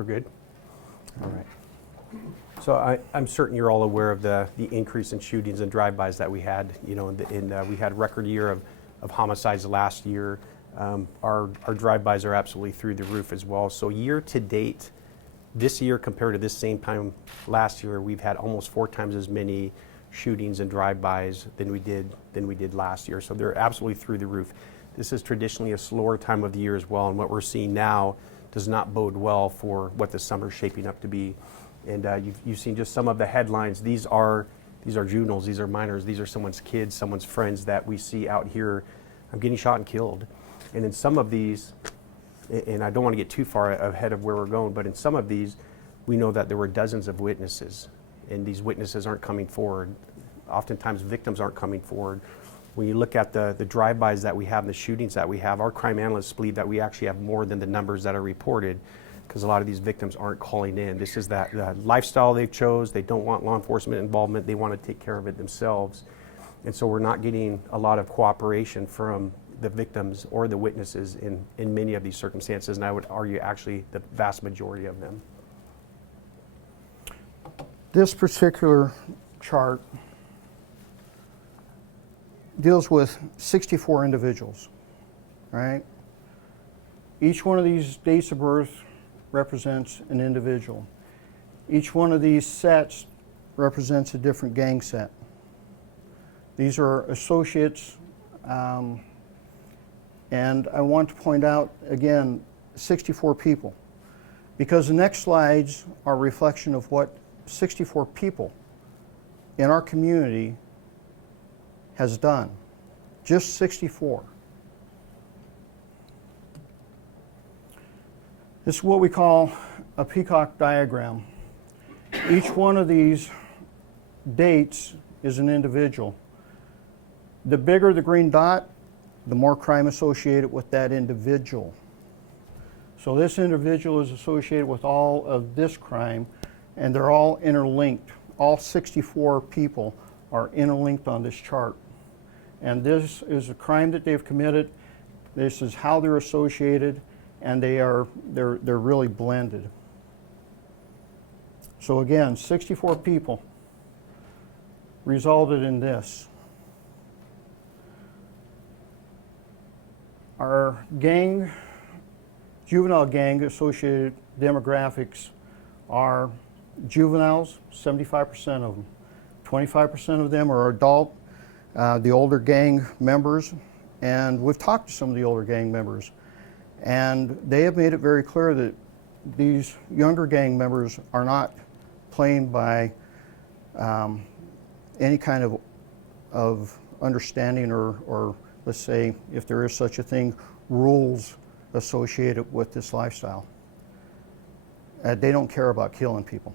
We're good? All right. So I'm certain you're all aware of the increase in shootings and drive-bys that we had. You know, we had a record year of homicides last year. Our drive-bys are absolutely through the roof as well. So year to date, this year compared to this same time last year, we've had almost 4 times as many shootings and drive-bys than we did last year. So they're absolutely through the roof. This is traditionally a slower time of the year as well, and what we're seeing now does not bode well for what the summer's shaping up to be. And you've seen just some of the headlines. These are juveniles, these are minors, these are someone's kids, someone's friends that we see out here getting shot and killed. And in some of these, and I don't want to get too far ahead of where we're going, but in some of these, we know that there were dozens of witnesses, and these witnesses aren't coming forward. Oftentimes victims aren't coming forward. When you look at the drive-bys that we have and the shootings that we have, our crime analysts believe that we actually have more than the numbers that are reported, because a lot of these victims aren't calling in. This is that lifestyle they've chose. They don't want law enforcement involvement. They want to take care of it themselves. And so we're not getting a lot of cooperation from the victims or the witnesses in many of these circumstances, and I would argue actually the vast majority of them. This particular chart deals with 64 individuals, right? Each one of these dates of birth represents an individual. Each one of these sets represents a different gang set. These are associates, and I want to point out, again, 64 people, because the next slides are a reflection of what 64 people in our community has done. Just 64. This is what we call a Peacock Diagram. Each one of these dates is an individual. The bigger the green dot, the more crime associated with that individual. So this individual is associated with all of this crime, and they're all interlinked. All 64 people are interlinked on this chart. And this is a crime that they've committed. This is how they're associated, and they're really blended. So again, 64 people resulted in this. Our gang, juvenile gang associated demographics are juveniles, 75% of them. 25% of them are adult, the older gang members, and we've talked to some of the older gang members, and they have made it very clear that these younger gang members are not playing by any kind of understanding or let's say, if there is such a thing, rules associated with this lifestyle. They don't care about killing people.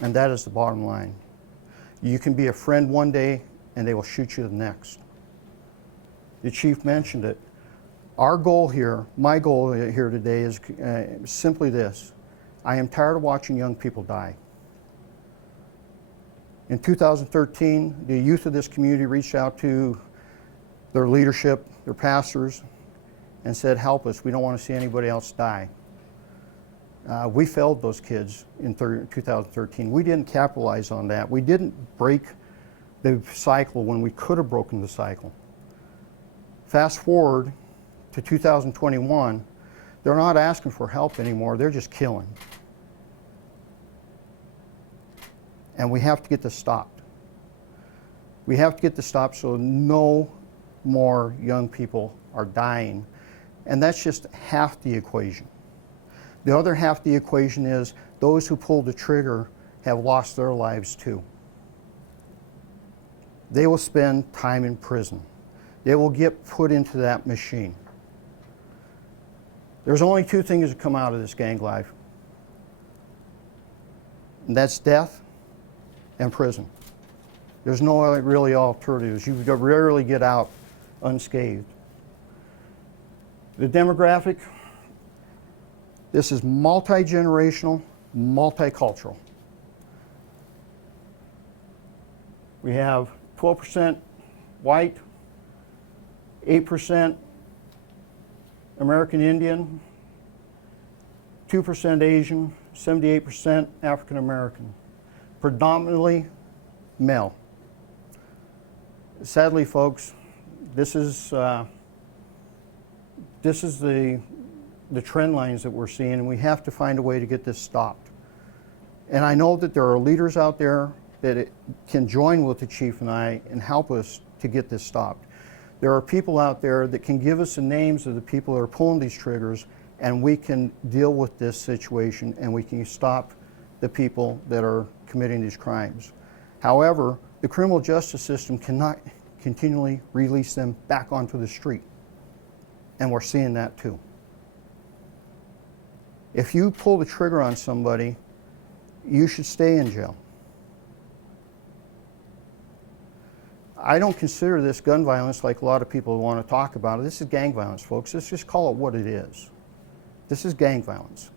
And that is the bottom line. You can be a friend one day and they will shoot you the next. The chief mentioned it. Our goal here, my goal here today is simply this. I am tired of watching young people die. In 2013, the youth of this community reached out to their leadership, their pastors, and said, help us, we don't want to see anybody else die. We failed those kids in 2013. We didn't capitalize on that. We didn't break the cycle when we could have broken the cycle. Fast forward to 2021, they're not asking for help anymore, they're just killing. And we have to get this stopped. We have to get this stopped so no more young people are dying. And that's just half the equation. The other half of the equation is those who pulled the trigger have lost their lives too. They will spend time in prison. They will get put into that machine. There's only 2 things that come out of this gang life. And that's death and prison. There's no really alternatives. You rarely get out unscathed. The demographic, this is multi-generational, multicultural. We have 12% white, 8% American Indian, 2% Asian, 78% African American, predominantly male. Sadly, folks, this is the trend lines that we're seeing, and we have to find a way to get this stopped. And I know that there are leaders out there that can join with the chief and I and help us to get this stopped. There are people out there that can give us the names of the people that are pulling these triggers, and we can deal with this situation and we can stop the people that are committing these crimes. However, the criminal justice system cannot continually release them back onto the street. And we're seeing that too. If you pull the trigger on somebody, you should stay in jail. I don't consider this gun violence like a lot of people want to talk about it. This is gang violence, folks. Let's just call it what it is. This is gang violence.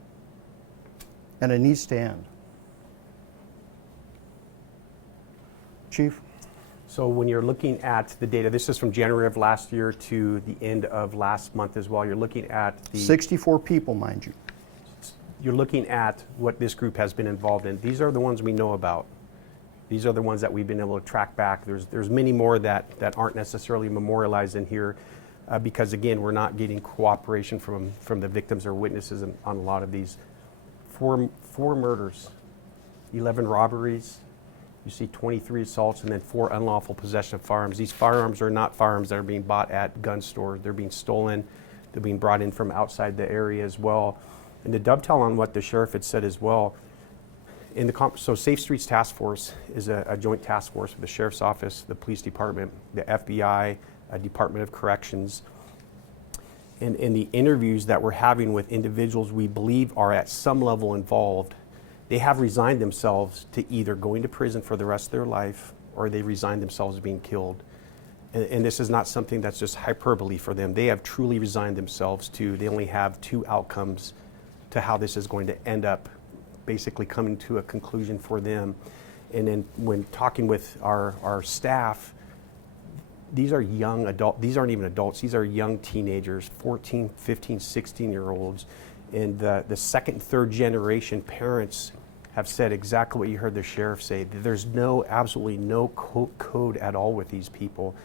And it needs to end. Chief? So when you're looking at the data, this is from January of last year to the end of last month as well. You're looking at the 64 people, mind you. You're looking at what this group has been involved in. These are the ones we know about. These are the ones that we've been able to track back. There's many more that aren't necessarily memorialized in here because, again, we're not getting cooperation from the victims or witnesses on a lot of these. Four murders, 11 robberies, you see 23 assaults, and then 4 unlawful possession of firearms. These firearms are not firearms that are being bought at gun stores. They're being stolen. They're being brought in from outside the area as well. And to dovetail on what the sheriff had said as well, so Safe Streets Task Force is a joint task force with the Sheriff's Office, the Police Department, the FBI, Department of Corrections. And in the interviews that we're having with individuals we believe are at some level involved, they have resigned themselves to either going to prison for the rest of their life or they resigned themselves to being killed. And this is not something that's just hyperbole for them. They have truly resigned themselves to, they only have 2 outcomes to how this is going to end up basically coming to a conclusion for them. And then when talking with our staff, these are young adults, these aren't even adults, these are young teenagers, 14, 15, 16-year-olds. And the second and third generation parents have said exactly what you heard the sheriff say. There's absolutely no code at all with these people.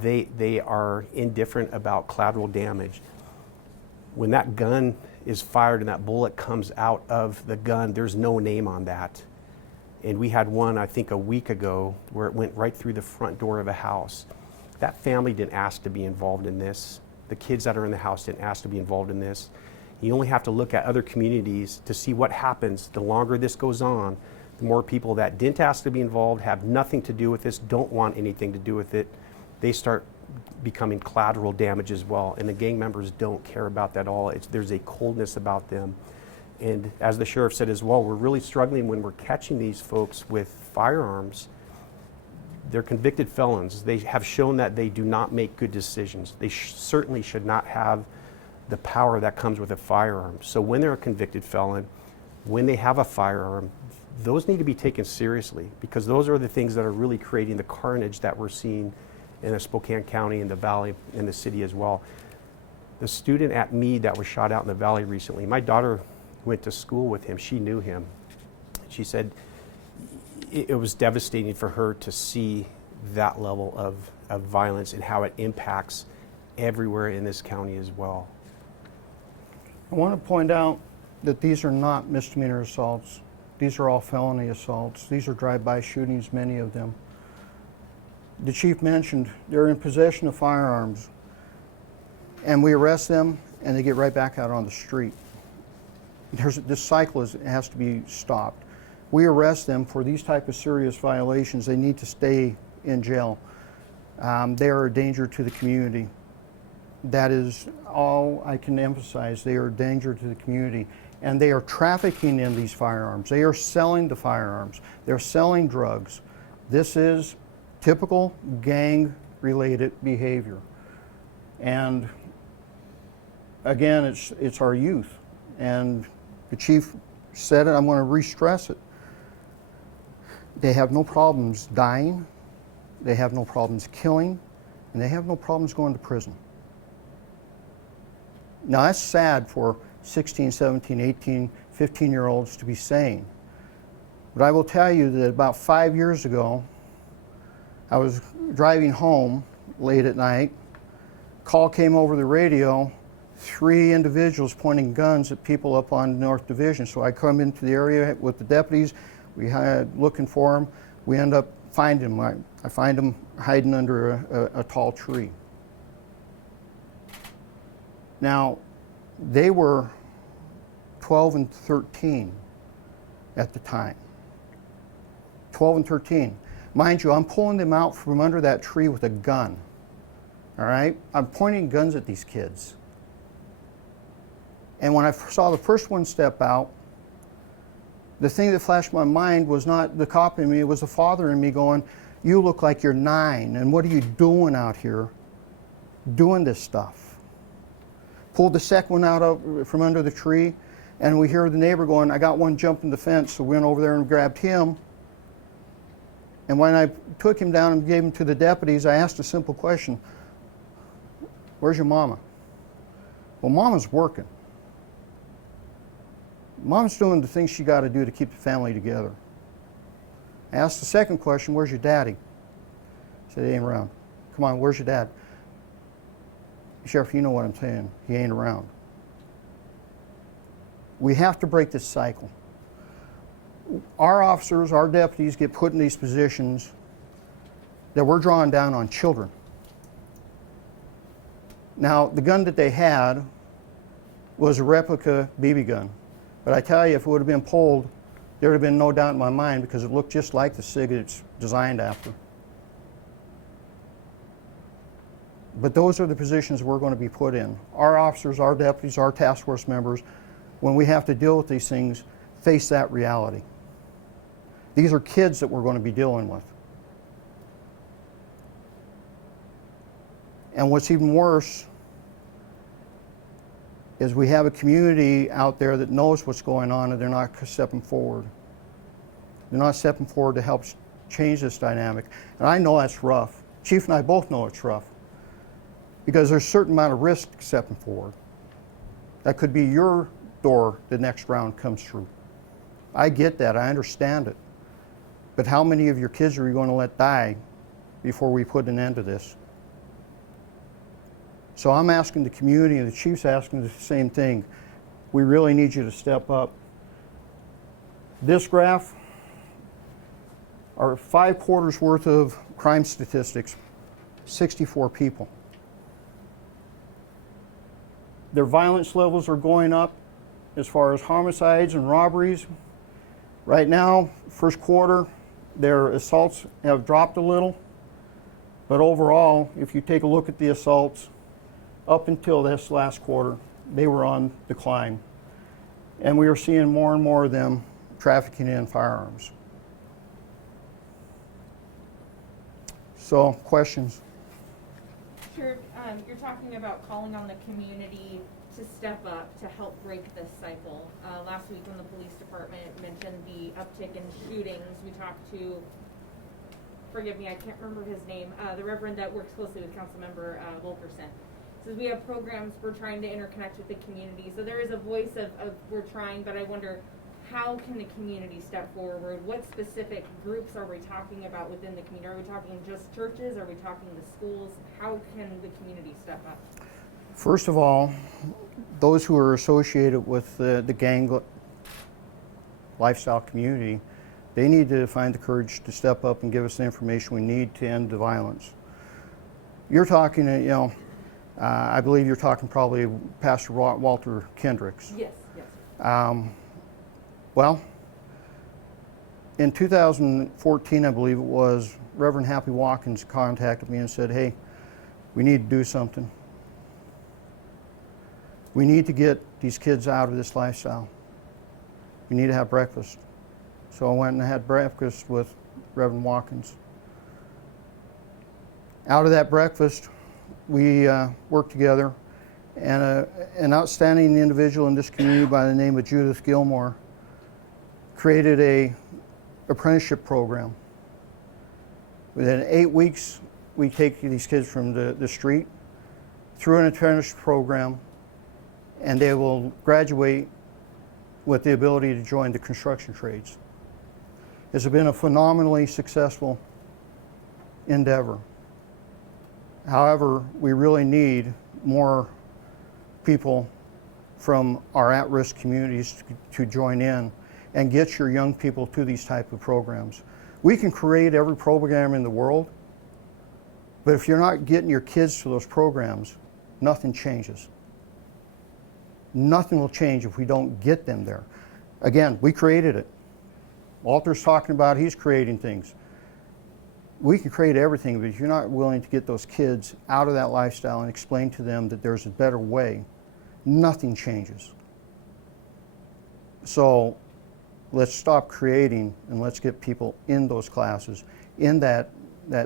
They are indifferent about collateral damage. When that gun is fired and that bullet comes out of the gun, there's no name on that. And we had one, I think, a week ago where it went right through the front door of a house. That family didn't ask to be involved in this. The kids that are in the house didn't ask to be involved in this. You only have to look at other communities to see what happens. The longer this goes on, the more people that didn't ask to be involved, have nothing to do with this, don't want anything to do with it, they start becoming collateral damage as well. And the gang members don't care about that at all. There's a coldness about them. And as the sheriff said as well, we're really struggling when we're catching these folks with firearms. They're convicted felons. They have shown that they do not make good decisions. They certainly should not have the power that comes with a firearm. So when they're a convicted felon, when they have a firearm, those need to be taken seriously because those are the things that are really creating the carnage that we're seeing in the Spokane County and the Valley and the city as well. The student at Mead that was shot out in the Valley recently, my daughter went to school with him. She knew him. She said it was devastating for her to see that level of violence and how it impacts everywhere in this county as well. I want to point out that these are not misdemeanor assaults. These are all felony assaults. These are drive-by shootings, many of them. The chief mentioned they're in possession of firearms, and we arrest them, and they get right back out on the street. This cycle has to be stopped. We arrest them for these type of serious violations. They need to stay in jail. They are a danger to the community. That is all I can emphasize. They are a danger to the community. And they are trafficking in these firearms. They are selling the firearms. They're selling drugs. This is typical gang-related behavior. And again, it's our youth. And the chief said it, I'm going to re-stress it. They have no problems dying, they have no problems killing, and they have no problems going to prison. Now that's sad for 16, 17, 18, 15-year-olds to be sane. But I will tell you that about 5 years ago, I was driving home late at night. Call came over the radio, 3 individuals pointing guns at people up on North Division. So I come into the area with the deputies. We had looking for them. We end up finding them. I find them hiding under a tall tree. Now, they were 12 and 13 at the time. 12 and 13. Mind you, I'm pulling them out from under that tree with a gun. All right? I'm pointing guns at these kids. And when I saw the first one step out, the thing that flashed my mind was not the cop in me, it was the father in me going, "You look like you're 9, and what are you doing out here doing this stuff?" Pulled the second one out from under the tree, and we hear the neighbor going, "I got one jumping the fence," so we went over there and grabbed him. And when I took him down and gave him to the deputies, I asked a simple question: "Where's your mama?" "Well, mama's working. Mom's doing the things she got to do to keep the family together." I asked the second question: "Where's your daddy?" He said, "He ain't around." "Come on, where's your dad?" "Sheriff, you know what I'm saying. He ain't around." We have to break this cycle. Our officers, our deputies get put in these positions that we're drawing down on children. Now, the gun that they had was a replica BB gun. But I tell you, if it would have been pulled, there would have been no doubt in my mind because it looked just like the SIG it's designed after. But those are the positions we're going to be put in. Our officers, our deputies, our task force members, when we have to deal with these things, face that reality. These are kids that we're going to be dealing with. And what's even worse is we have a community out there that knows what's going on and they're not stepping forward. They're not stepping forward to help change this dynamic. And I know that's rough. Chief and I both know it's rough because there's a certain amount of risk stepping forward. That could be your door the next round comes through. I get that, I understand it. But how many of your kids are you going to let die before we put an end to this? So I'm asking the community, and the chief's asking the same thing. We really need you to step up. This graph are 5 quarters worth of crime statistics, 64 people. Their violence levels are going up as far as homicides and robberies. Right now, first quarter, their assaults have dropped a little. But overall, if you take a look at the assaults, up until this last quarter, they were on decline. And we are seeing more and more of them trafficking in firearms. So, questions? Sure. You're talking about calling on the community to step up to help break this cycle. Last week when the police department mentioned the uptick in shootings, we talked to, forgive me, I can't remember his name, the Reverend that works closely with Councilmember Wilkerson. Says we have programs, we're trying to interconnect with the community. So there is a voice of we're trying, but I wonder, how can the community step forward? What specific groups are we talking about within the community? Are we talking just churches? Are we talking the schools? How can the community step up? First of all, those who are associated with the gang lifestyle community, they need to find the courage to step up and give us the information we need to end the violence. You're talking, I believe you're talking probably Pastor Walter Kendricks. Yes, yes. Well, in 2014, I believe it was, Reverend Happy Watkins contacted me and said, "Hey, we need to do something. We need to get these kids out of this lifestyle. We need to have breakfast." So I went and had breakfast with Reverend Watkins. Out of that breakfast, we worked together, and an outstanding individual in this community by the name of Judith Gilmore created a apprenticeship program. Within 8 weeks, we take these kids from the street through an apprenticeship program and they will graduate with the ability to join the construction trades. It's been a phenomenally successful endeavor. However, we really need more people from our at-risk communities to join in and get your young people to these type of programs. We can create every program in the world, but if you're not getting your kids to those programs, nothing changes. Nothing will change if we don't get them there. Again, we created it. Walter's talking about he's creating things. We can create everything, but if you're not willing to get those kids out of that lifestyle and explain to them that there's a better way, nothing changes. So let's stop creating and let's get people in those classes, in that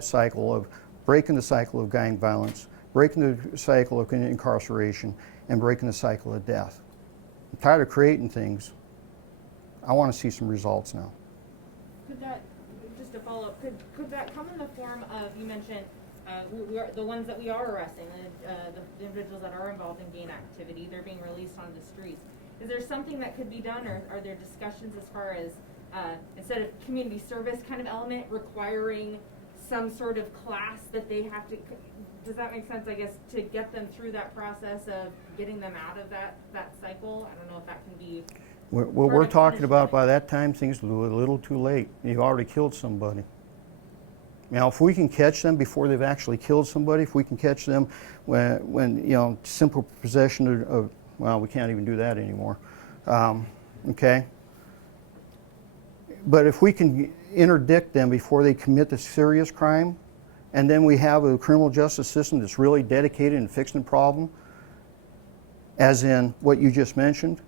cycle of breaking the cycle of gang violence, breaking the cycle of incarceration, and breaking the cycle of death. I'm tired of creating things. I want to see some results now. Could that, just to follow up, could that come in the form of, you mentioned, we are, the ones that we are arresting, the individuals that are involved in gang activity, they're being released onto the streets. Is there something that could be done, or are there discussions as far as, instead of community service kind of element, requiring some sort of class that they have to, does that make sense, I guess, to get them through that process of getting them out of that cycle? I don't know if that can be. What we're talking about, by that time, things will be a little too late. You've already killed somebody. Now, if we can catch them before they've actually killed somebody, if we can catch them when you know, simple possession of, well, we can't even do that anymore, okay? But if we can interdict them before they commit the serious crime, and then we have a criminal justice system that's really dedicated in fixing the problem, as in what you just mentioned,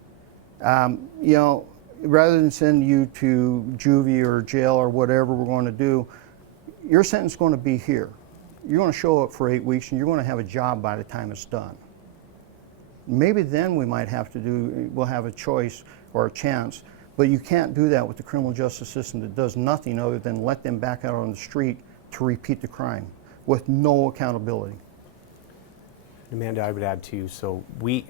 you know, rather than send you to juvie or jail or whatever we're going to do, your sentence is going to be here. You're going to show up for 8 weeks and you're going to have a job by the time it's done. Maybe then we might have to we'll have a choice or a chance, but you can't do that with the criminal justice system that does nothing other than let them back out on the street to repeat the crime with no accountability. Amanda, I would add too, so we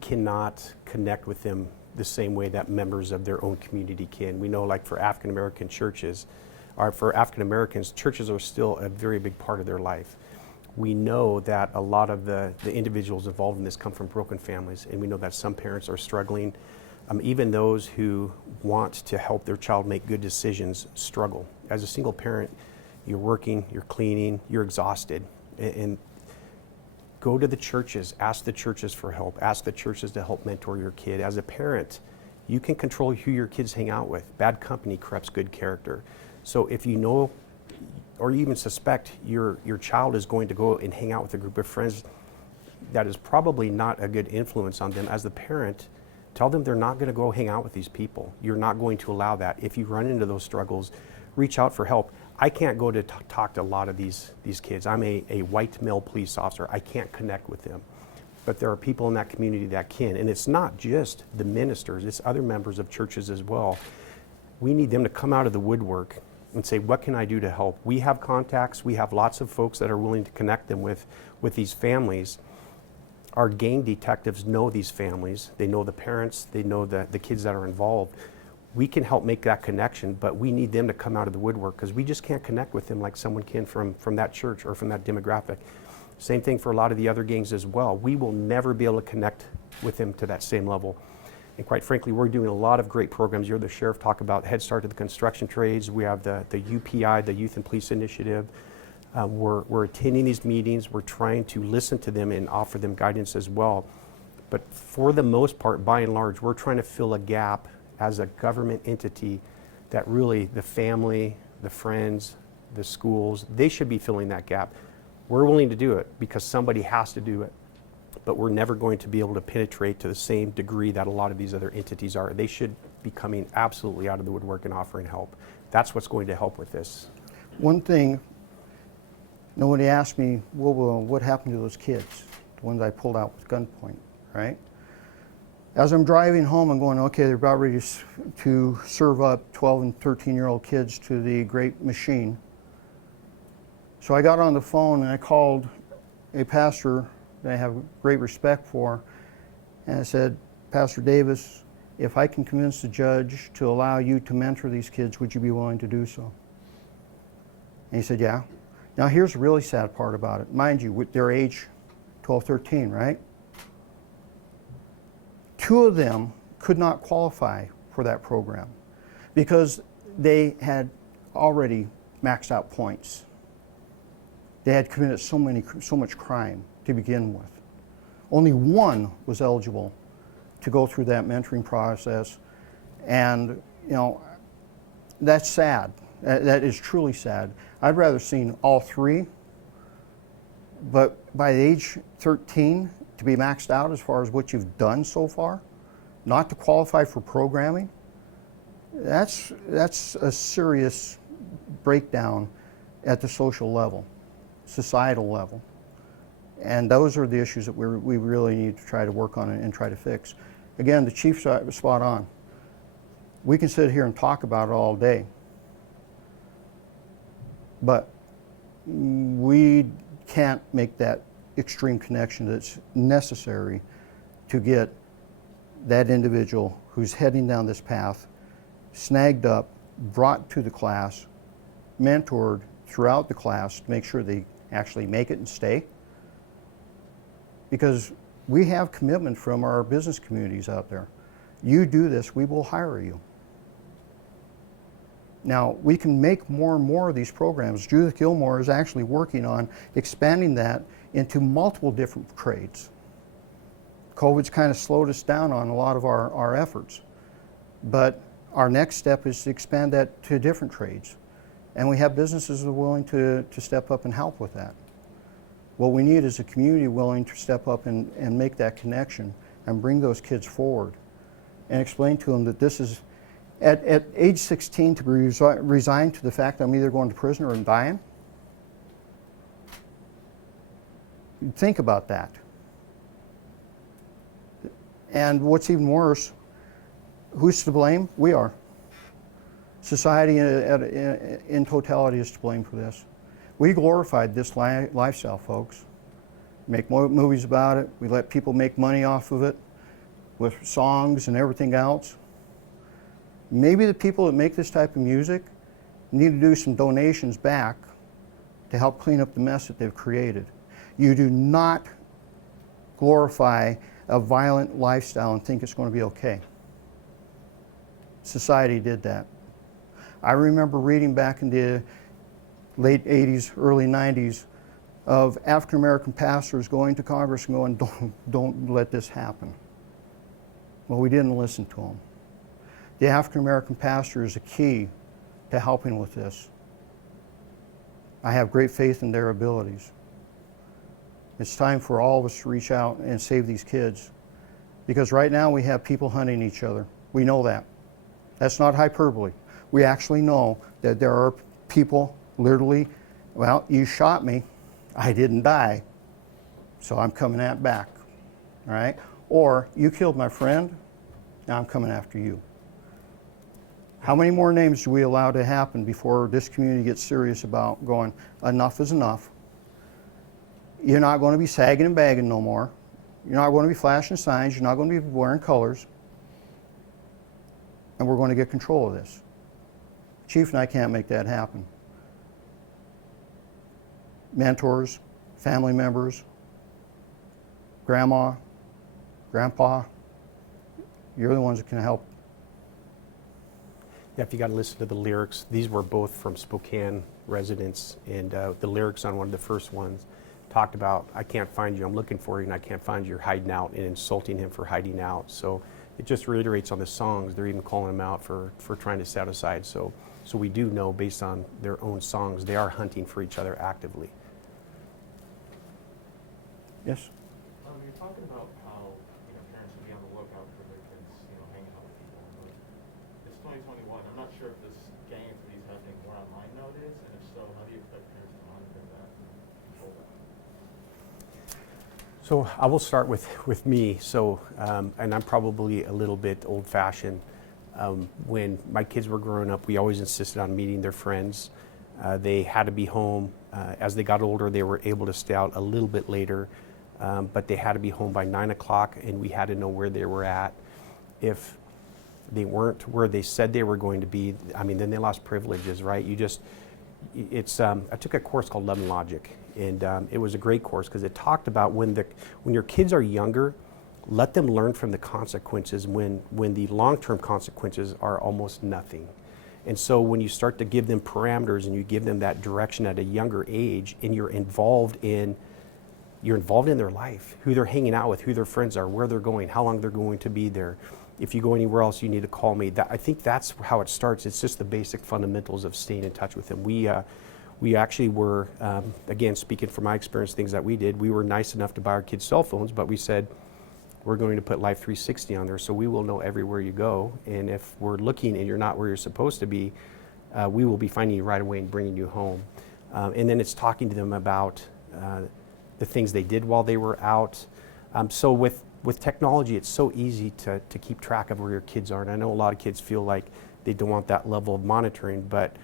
cannot connect with them the same way that members of their own community can. We know, like for African American churches, or for African Americans, churches are still a very big part of their life. We know that a lot of the individuals involved in this come from broken families, and we know that some parents are struggling. Even those who want to help their child make good decisions struggle. As a single parent, you're working, you're cleaning, you're exhausted, and go to the churches, ask the churches for help, ask the churches to help mentor your kid. As a parent, you can control who your kids hang out with. Bad company corrupts good character. So if you know, or you even suspect your child is going to go and hang out with a group of friends that is probably not a good influence on them, as the parent, tell them they're not going to go hang out with these people. You're not going to allow that. If you run into those struggles, reach out for help. I can't go to talk to a lot of these kids. I'm a white male police officer. I can't connect with them. But there are people in that community that can. And it's not just the ministers, it's other members of churches as well. We need them to come out of the woodwork and say, what can I do to help? We have contacts. We have lots of folks that are willing to connect them with these families. Our gang detectives know these families. They know the parents. They know the kids that are involved. We can help make that connection, but we need them to come out of the woodwork because we just can't connect with them like someone can from that church or from that demographic. Same thing for a lot of the other gangs as well. We will never be able to connect with them to that same level. And quite frankly, we're doing a lot of great programs. You heard the sheriff talk about Head Start to the construction trades. We have the UPI, the Youth and Police Initiative. We're attending these meetings. We're trying to listen to them and offer them guidance as well. But for the most part, by and large, we're trying to fill a gap as a government entity that really the family, the friends, the schools, they should be filling that gap. We're willing to do it because somebody has to do it. But we're never going to be able to penetrate to the same degree that a lot of these other entities are. They should be coming absolutely out of the woodwork and offering help. That's what's going to help with this. One thing, nobody asked me, well, what happened to those kids, the ones I pulled out with gunpoint, right? As I'm driving home, I'm going, okay, they're about ready to serve up 12 and 13-year-old kids to the great machine. So I got on the phone and I called a pastor that I have great respect for, And I said, Pastor Davis, if I can convince the judge to allow you to mentor these kids, would you be willing to do so? And he said, yeah. Now here's the really sad part about it. Mind you, with their age 12, 13, right? 2 of them could not qualify for that program because they had already maxed out points. They had committed so much crime to begin with. Only 1 was eligible to go through that mentoring process, and you know, that's sad. That is truly sad. I'd rather seen all 3, but by age 13 to be maxed out as far as what you've done so far, not to qualify for programming, that's a serious breakdown at the social level, societal level. And those are the issues that we really need to try to work on and try to fix. Again, the chief's spot on. We can sit here and talk about it all day, but we can't make that extreme connection that's necessary to get that individual who's heading down this path snagged up, brought to the class, mentored throughout the class to make sure they actually make it and stay. Because we have commitment from our business communities out there. You do this, we will hire you. Now, we can make more and more of these programs. Judith Gilmore is actually working on expanding that into multiple different trades. COVID's kind of slowed us down on a lot of our efforts. But our next step is to expand that to different trades. And we have businesses that are willing to step up and help with that. What we need is a community willing to step up and make that connection and bring those kids forward and explain to them that this is, at age 16, to be resigned to the fact that I'm either going to prison or I'm dying. Think about that. And what's even worse, who's to blame? We are. Society in totality is to blame for this. We glorified this lifestyle, folks. Make movies about it. We let people make money off of it with songs and everything else. Maybe the people that make this type of music need to do some donations back to help clean up the mess that they've created. You do not glorify a violent lifestyle and think it's going to be okay. Society did that. I remember reading back in the late 80s, early 90s, of African American pastors going to Congress and going, don't let this happen. Well, we didn't listen to them. The African American pastor is a key to helping with this. I have great faith in their abilities. It's time for all of us to reach out and save these kids. Because right now we have people hunting each other. We know that. That's not hyperbole. We actually know that there are people literally, well, you shot me, I didn't die, so I'm coming at back, all right? Or you killed my friend, now I'm coming after you. How many more names do we allow to happen before this community gets serious about going, enough is enough? You're not going to be sagging and bagging no more. You're not going to be flashing signs. You're not going to be wearing colors. And we're going to get control of this. Chief and I can't make that happen. Mentors, family members, grandma, grandpa, you're the ones that can help. Yeah, if you got to listen to the lyrics, these were both from Spokane residents, and the lyrics on one of the first ones talked about, I can't find you, I'm looking for you, and I can't find you, you're hiding out, and insulting him for hiding out. So it just reiterates on the songs, they're even calling him out for trying to set aside. So we do know, based on their own songs, they are hunting for each other actively. Yes? You're talking about how parents should be on the lookout for their kids, hanging out with people. But it's 2021. I'm not sure if this gang activity is happening more online nowadays, and if so, how do you expect parents to monitor that and control that? So I will start with me. So, and I'm probably a little bit old-fashioned. When my kids were growing up, we always insisted on meeting their friends. They had to be home. As they got older, they were able to stay out a little bit later. but they had to be home by 9 o'clock, and we had to know where they were at. If they weren't where they said they were going to be, I mean, then they lost privileges, right? I took a course called Love and Logic, and it was a great course because it talked about when your kids are younger, let them learn from the consequences when the long-term consequences are almost nothing. And so when you start to give them parameters and you give them that direction at a younger age, and you're involved in their life, who they're hanging out with, who their friends are, where they're going, how long they're going to be there. If you go anywhere else, you need to call me. I think that's how it starts. It's just the basic fundamentals of staying in touch with them. We actually were, again, speaking from my experience, things that we did, we were nice enough to buy our kids cell phones, but we said, we're going to put Life 360 on there so we will know everywhere you go. And if we're looking and you're not where you're supposed to be, we will be finding you right away and bringing you home. And then it's talking to them about the things they did while they were out. So with technology, it's so easy to keep track of where your kids are. And I know a lot of kids feel like they don't want that level of monitoring, but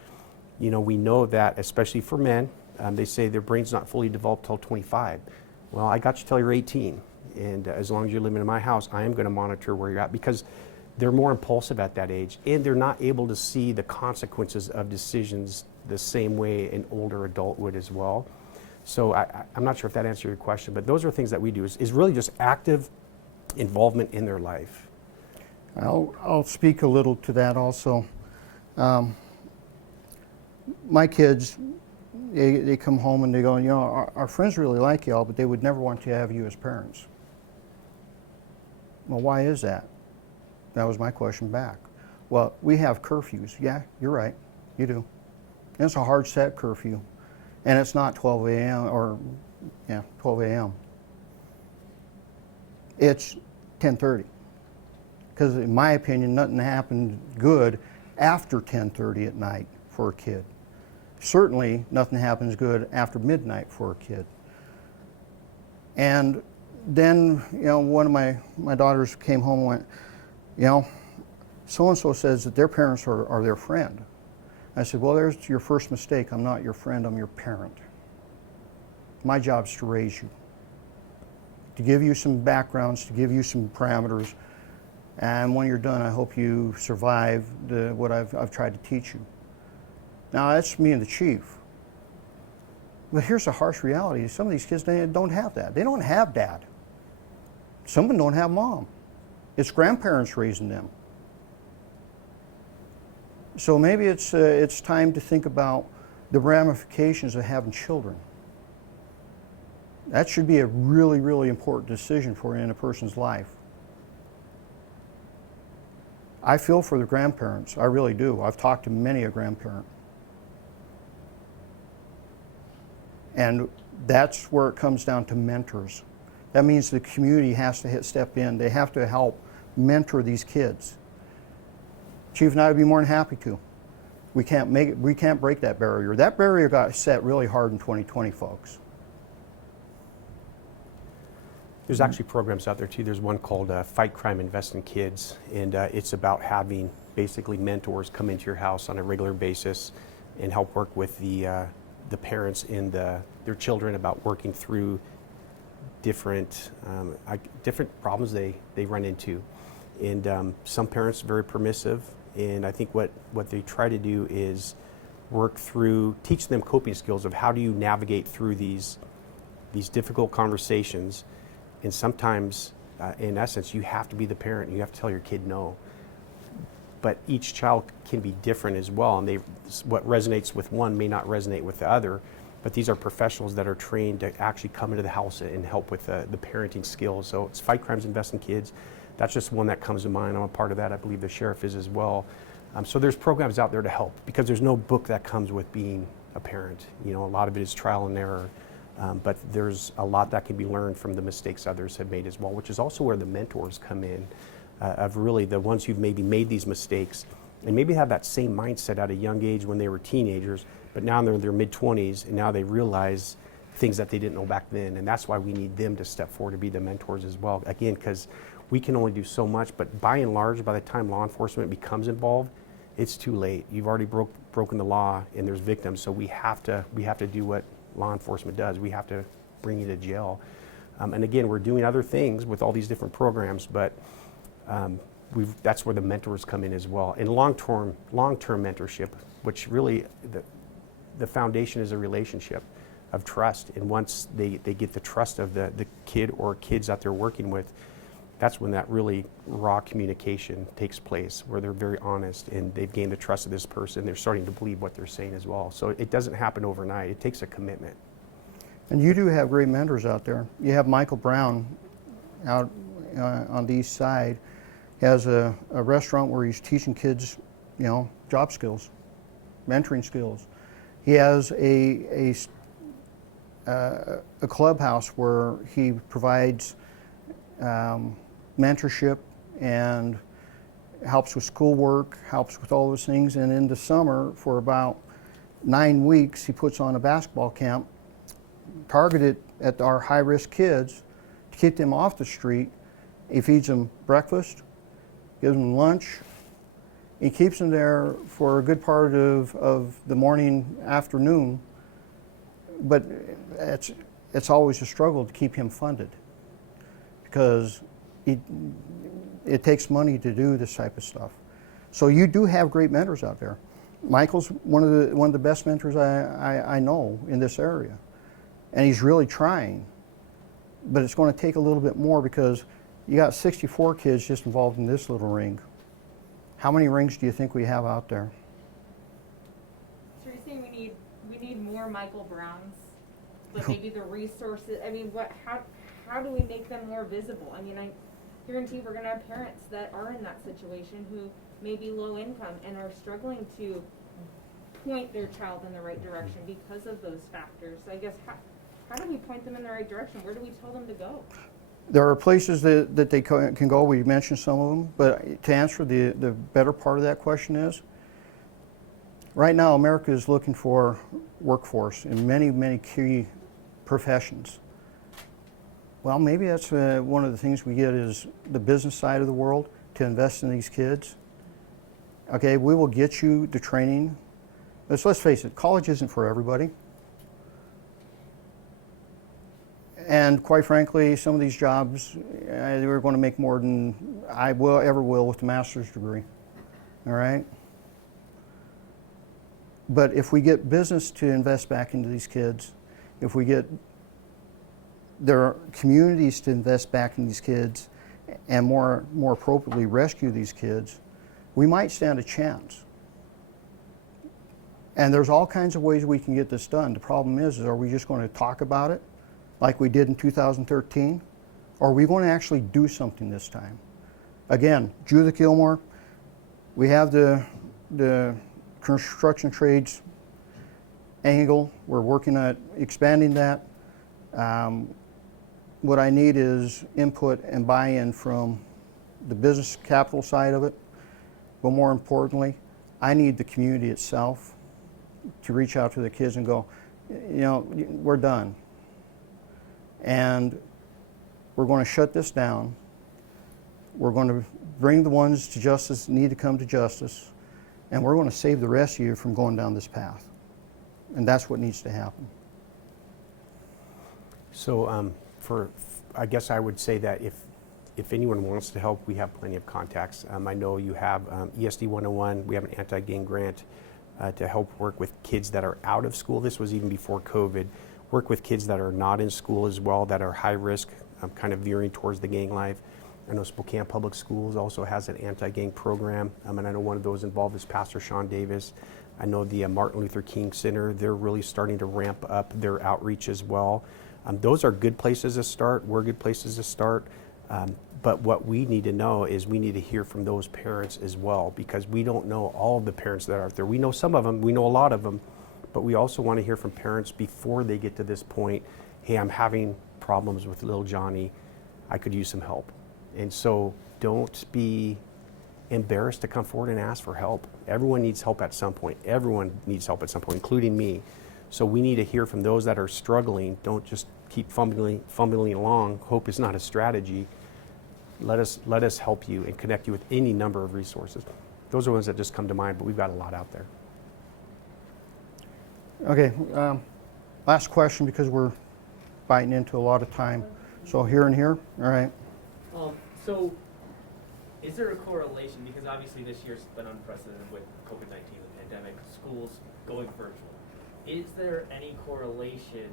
we know that, especially for men, they say their brain's not fully developed till 25. Well, I got you till you're 18. And as long as you're living in my house, I am going to monitor where you're at, because they're more impulsive at that age, and they're not able to see the consequences of decisions the same way an older adult would as well. So I'm not sure if that answered your question, but those are things that we do, is really just active involvement in their life. I'll speak a little to that also. My kids, they come home and they go, our friends really like y'all, but they would never want to have you as parents. Well, why is that? That was my question back. Well, we have curfews. Yeah, you're right, you do. And it's a hard set curfew. And it's not 12 a.m. or, 12 a.m. It's 10:30. Because in my opinion, nothing happened good after 10:30 at night for a kid. Certainly, nothing happens good after midnight for a kid. And then, one of my daughters came home and went, so-and-so says that their parents are their friend. I said, well, there's your first mistake. I'm not your friend, I'm your parent. My job's to raise you, to give you some backgrounds, to give you some parameters. And when you're done, I hope you survive what I've tried to teach you. Now, that's me and the chief. But here's the harsh reality. Some of these kids, they don't have that. They don't have dad. Some of them don't have mom. It's grandparents raising them. So maybe it's time to think about the ramifications of having children. That should be a really, really important decision in a person's life. I feel for the grandparents. I really do. I've talked to many a grandparent. And that's where it comes down to mentors. That means the community has to step in. They have to help mentor these kids. Chief and I would be more than happy to. We can't break that barrier. That barrier got set really hard in 2020, folks. There's actually programs out there too. There's one called Fight Crime, Invest in Kids, and it's about having basically mentors come into your house on a regular basis and help work with the parents and their children about working through different problems they run into. And some parents are very permissive, and I think what they try to do is teach them coping skills of how do you navigate through these difficult conversations. And sometimes, in essence, you have to be the parent. You have to tell your kid no. But each child can be different as well, and what resonates with one may not resonate with the other. But these are professionals that are trained to actually come into the house and help with the parenting skills. So it's Fight Crimes, Invest in Kids. That's just one that comes to mind. I'm a part of that. I believe the sheriff is as well. So there's programs out there to help, because there's no book that comes with being a parent. A lot of it is trial and error. But there's a lot that can be learned from the mistakes others have made as well, which is also where the mentors come in, of really the ones who've maybe made these mistakes and maybe have that same mindset at a young age when they were teenagers, but now they're in their mid-20s and now they realize things that they didn't know back then. And that's why we need them to step forward to be the mentors as well. Again, because we can only do so much, but by and large, by the time law enforcement becomes involved, it's too late. You've already broken the law and there's victims, so we have to do what law enforcement does. We have to bring you to jail. And again, we're doing other things with all these different programs, but that's where the mentors come in as well. And long-term mentorship, which really the foundation is a relationship of trust. And once they get the trust of the kid or kids that they're working with, that's when that really raw communication takes place, where they're very honest and they've gained the trust of this person. They're starting to believe what they're saying as well. So it doesn't happen overnight. It takes a commitment. And you do have great mentors out there. You have Michael Brown out on the east side. He has a restaurant where he's teaching kids, job skills, mentoring skills. He has a clubhouse where he provides mentorship and helps with schoolwork, helps with all those things. And in the summer, for about 9 weeks, he puts on a basketball camp targeted at our high-risk kids to keep them off the street. He feeds them breakfast, gives them lunch. He keeps them there for a good part of the morning, afternoon. But it's always a struggle to keep him funded, because it takes money to do this type of stuff. So you do have great mentors out there. Michael's one of the best mentors I know in this area, and he's really trying. But it's going to take a little bit more, because you got 64 kids just involved in this little ring. How many rings do you think we have out there? So you're saying we need more Michael Browns, but maybe the resources. I mean, how do we make them more visible? I mean, I guarantee we're going to have parents that are in that situation who may be low income and are struggling to point their child in the right direction because of those factors. So I guess how do we point them in the right direction? Where do we tell them to go? There are places that they can go. We mentioned some of them, but to answer the better part of that question is, right now America is looking for workforce in many, many key professions. Well, maybe that's one of the things we get is the business side of the world to invest in these kids. Okay, we will get you the training. Let's face it, college isn't for everybody. And quite frankly, some of these jobs, we're going to make more than I ever will with a master's degree. All right? But if we get business to invest back into these kids, if we get their communities to invest back in these kids and more appropriately rescue these kids, we might stand a chance. And there's all kinds of ways we can get this done. The problem is are we just going to talk about it like we did in 2013? Or are we going to actually do something this time? Again, Judith Gilmore, we have the construction trades angle. We're working at expanding that. What I need is input and buy-in from the business capital side of it. But more importantly, I need the community itself to reach out to the kids and go, we're done. And we're going to shut this down. We're going to bring the ones to justice that need to come to justice. And we're going to save the rest of you from going down this path. And that's what needs to happen. So I guess I would say that if anyone wants to help, we have plenty of contacts. I know you have ESD 101. We have an anti-gang grant to help work with kids that are out of school. This was even before COVID. Work with kids that are not in school as well, that are high risk, kind of veering towards the gang life. I know Spokane Public Schools also has an anti-gang program, and I know one of those involved is Pastor Sean Davis. I know the Martin Luther King Center, they're really starting to ramp up their outreach as well. Those are good places to start. We're good places to start. But what we need to know is we need to hear from those parents as well, because we don't know all of the parents that are out there. We know some of them, we know a lot of them, but we also want to hear from parents before they get to this point. Hey, I'm having problems with little Johnny. I could use some help. And so don't be embarrassed to come forward and ask for help. Everyone needs help at some point. Everyone needs help at some point, including me. So we need to hear from those that are struggling. Don't just keep fumbling along. Hope is not a strategy. Let us help you and connect you with any number of resources. Those are ones that just come to mind, but we've got a lot out there. Okay, last question, because we're biting into a lot of time. So here and here, all right. So, is there a correlation, because obviously this year's been unprecedented with COVID-19, the pandemic, schools going virtual. Is there any correlation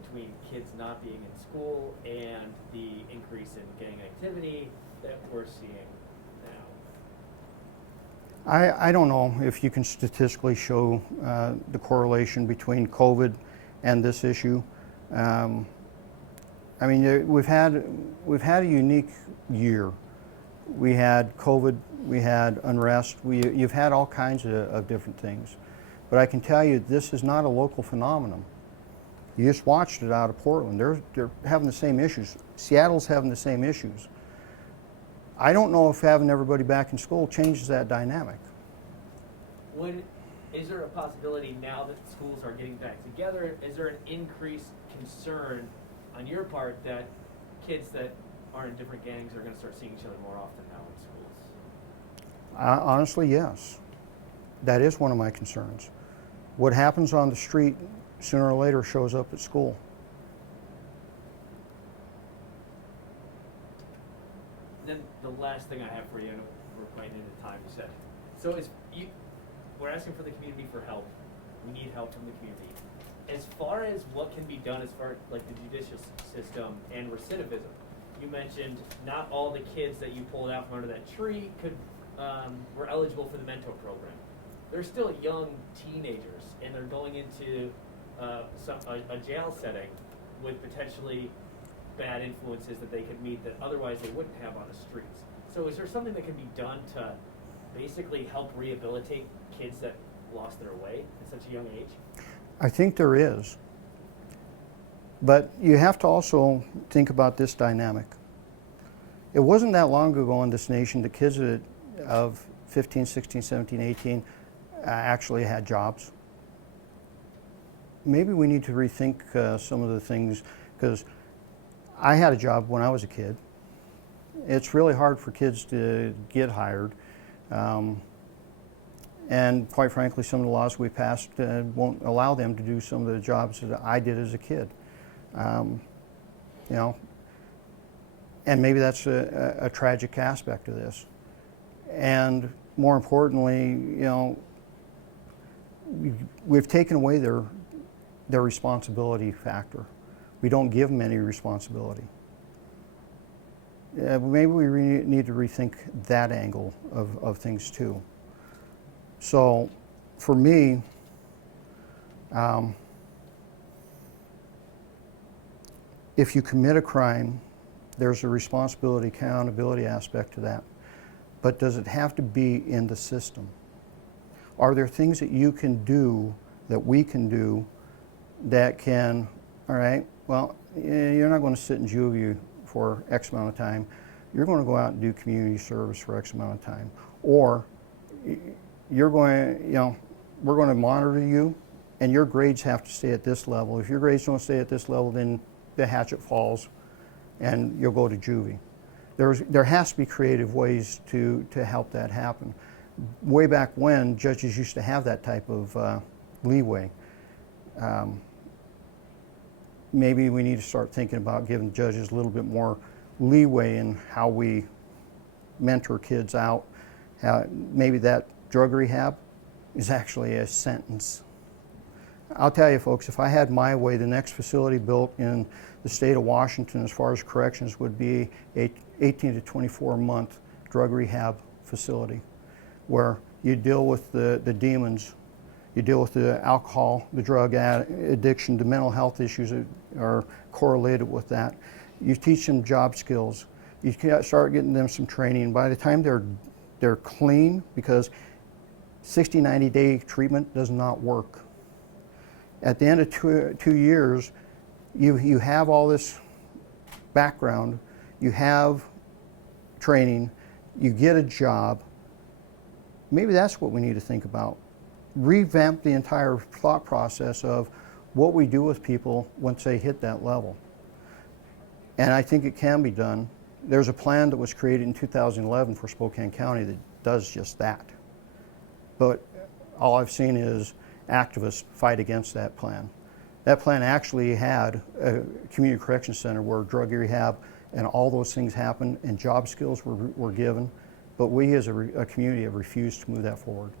between kids not being in school and the increase in gang activity that we're seeing now? I don't know if you can statistically show the correlation between COVID and this issue. I mean, we've had a unique year. We had COVID, we had unrest, you've had all kinds of different things. But I can tell you, this is not a local phenomenon. You just watched it out of Portland. They're having the same issues. Seattle's having the same issues. I don't know if having everybody back in school changes that dynamic. Is there a possibility now that schools are getting back together, is there an increased concern on your part that kids that are in different gangs are going to start seeing each other more often now in schools? Honestly, yes. That is one of my concerns. What happens on the street sooner or later shows up at school. Then the last thing I have for you, and we're quite into time, you said. So we're asking for the community for help. We need help from the community. As far as what can be done as far as like the judicial system and recidivism, you mentioned not all the kids that you pulled out from under that tree were eligible for the mentor program. They're still young teenagers, and they're going into a jail setting with potentially bad influences that they could meet that otherwise they wouldn't have on the streets. So is there something that can be done to basically help rehabilitate kids that lost their way at such a young age? I think there is. But you have to also think about this dynamic. It wasn't that long ago in this nation the kids of 15, 16, 17, 18 actually had jobs. Maybe we need to rethink some of the things, because I had a job when I was a kid. It's really hard for kids to get hired. And quite frankly, some of the laws we passed won't allow them to do some of the jobs that I did as a kid. You know, and maybe that's a tragic aspect of this. And more importantly, you know, we've taken away their responsibility factor. We don't give them any responsibility. Maybe we need to rethink that angle of things too. So for me, if you commit a crime, there's a responsibility, accountability aspect to that. But does it have to be in the system? Are there things that you can do, that we can do, that can, all right, well, you're not going to sit in juvie for X amount of time. You're going to go out and do community service for X amount of time. Or you're going, you know, we're going to monitor you, and your grades have to stay at this level. If your grades don't stay at this level, then the hatchet falls and you'll go to juvie. There has to be creative ways to help that happen. Way back when, judges used to have that type of leeway. Maybe we need to start thinking about giving judges a little bit more leeway in how we mentor kids out. Maybe that drug rehab is actually a sentence. I'll tell you folks, if I had my way, the next facility built in the state of Washington as far as corrections would be a 18 to 24 month drug rehab facility where you deal with the demons, you deal with the alcohol, the drug addiction, the mental health issues that are correlated with that. You teach them job skills. You start getting them some training. By the time they're clean, because 60, 90-day treatment does not work. At the end of two years, you have all this background, you have training, you get a job. Maybe that's what we need to think about. Revamp the entire thought process of what we do with people once they hit that level. And I think it can be done. There's a plan that was created in 2011 for Spokane County that does just that. But all I've seen is activists fight against that plan. That plan actually had a community correction center where drug rehab and all those things happened and job skills were given, but we as a community have refused to move that forward.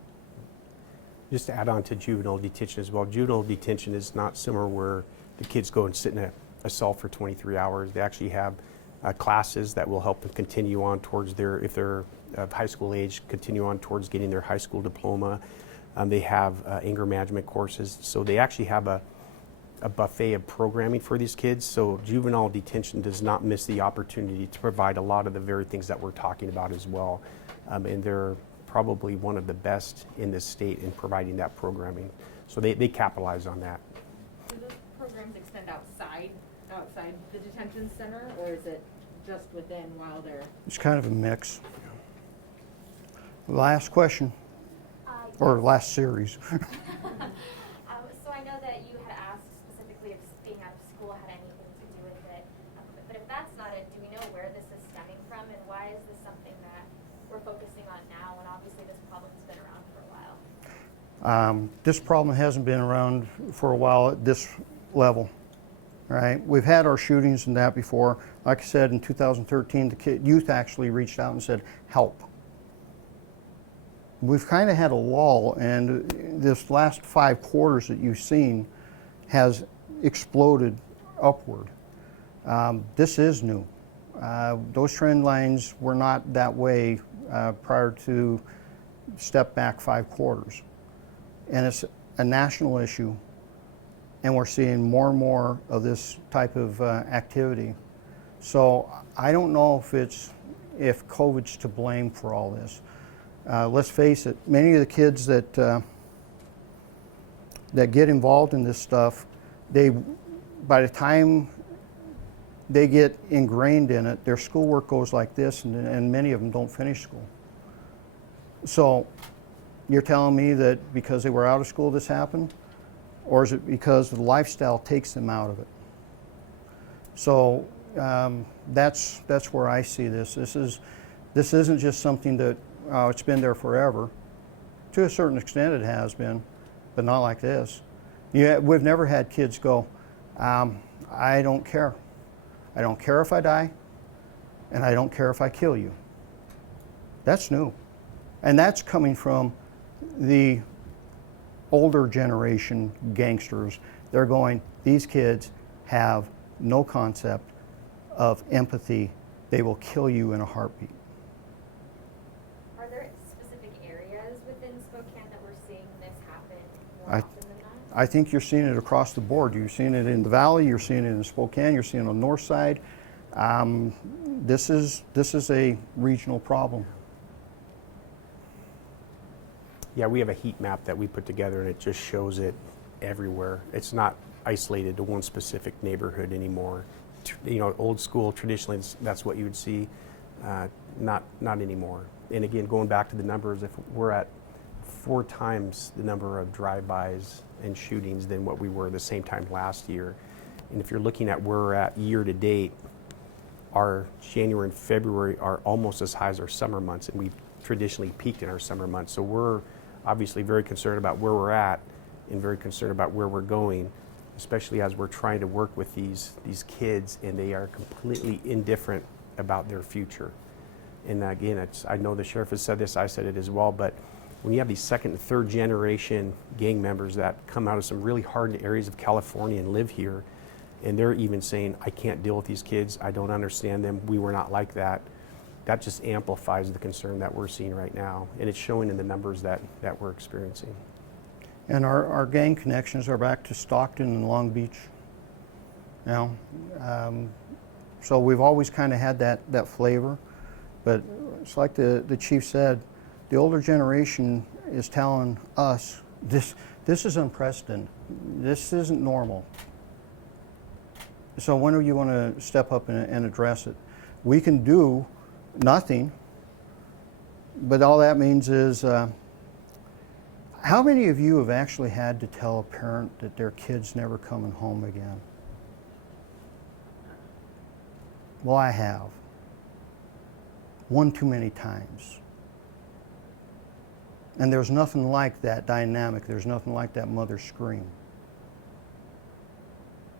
Just to add on to juvenile detention as well, juvenile detention is not somewhere where the kids go and sit in a cell for 23 hours. They actually have classes that will help them continue on towards their, if they're of high school age, continue on towards getting their high school diploma. They have anger management courses, so they actually have a buffet of programming for these kids. So juvenile detention does not miss the opportunity to provide a lot of the very things that we're talking about as well. And they're probably one of the best in this state in providing that programming. So they capitalize on that. Do those programs extend outside the detention center, or is it just within while they're? It's kind of a mix. Last question, or last series. So I know that you had asked specifically if being out of school had anything to do with it, but if that's not it, do we know where this is stemming from, and why is this something that we're focusing on now, when obviously this problem's been around for a while? This problem hasn't been around for a while at this level. All right, we've had our shootings and that before. Like I said, in 2013, the youth actually reached out and said, help. We've kind of had a lull, and this last 5 quarters that you've seen has exploded upward. This is new. Those trend lines were not that way prior to step back 5 quarters. And it's a national issue, and we're seeing more and more of this type of activity. So I don't know if COVID's to blame for all this. Let's face it, many of the kids that get involved in this stuff, by the time they get ingrained in it, their schoolwork goes like this, and many of them don't finish school. So you're telling me that because they were out of school this happened? Or is it because the lifestyle takes them out of it? So that's where I see this. This isn't just something that it's been there forever. To a certain extent it has been, but not like this. We've never had kids go, I don't care. I don't care if I die, and I don't care if I kill you. That's new. And that's coming from the older generation gangsters. They're going, these kids have no concept of empathy. They will kill you in a heartbeat. Are there specific areas within Spokane that we're seeing this happen more often than not? I think you're seeing it across the board. You're seeing it in the valley, you're seeing it in Spokane, you're seeing it on the north side. This is a regional problem. Yeah, we have a heat map that we put together, and it just shows it everywhere. It's not isolated to one specific neighborhood anymore. You know, old school, traditionally, that's what you would see. Not anymore. And again, going back to the numbers, if we're at 4 times the number of drive-bys and shootings than what we were the same time last year. And if you're looking at where we're at year to date, our January and February are almost as high as our summer months, and we've traditionally peaked in our summer months. So we're obviously very concerned about where we're at and very concerned about where we're going, especially as we're trying to work with these kids, and they are completely indifferent about their future. And again, I know the sheriff has said this, I said it as well, but when you have these 2nd and 3rd generation gang members that come out of some really hard areas of California and live here, and they're even saying, I can't deal with these kids, I don't understand them, we were not like that, that just amplifies the concern that we're seeing right now. And it's showing in the numbers that we're experiencing. And our gang connections are back to Stockton and Long Beach. You know, so we've always kind of had that flavor, but it's like the chief said, the older generation is telling us this is unprecedented. This isn't normal. So when are you going to step up and address it? We can do nothing, but all that means is, how many of you have actually had to tell a parent that their kid's never coming home again? Well, I have. One too many times. And there's nothing like that dynamic. There's nothing like that mother scream.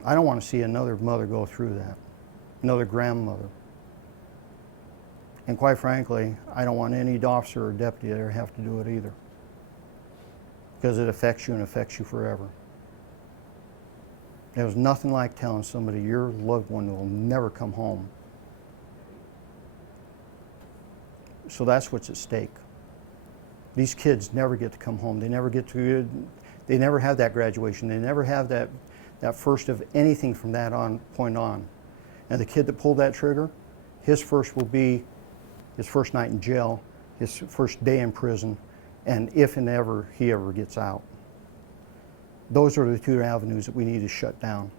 I don't want to see another mother go through that, another grandmother. And quite frankly, I don't want any officer or deputy to ever have to do it either. Because it affects you and affects you forever. There's nothing like telling somebody your loved one will never come home. So that's what's at stake. These kids never get to come home. They never get to, they never have that graduation. They never have that first of anything from that point on. And the kid that pulled that trigger, his first will be his first night in jail, his first day in prison, and if and ever he ever gets out. Those are the two avenues that we need to shut down.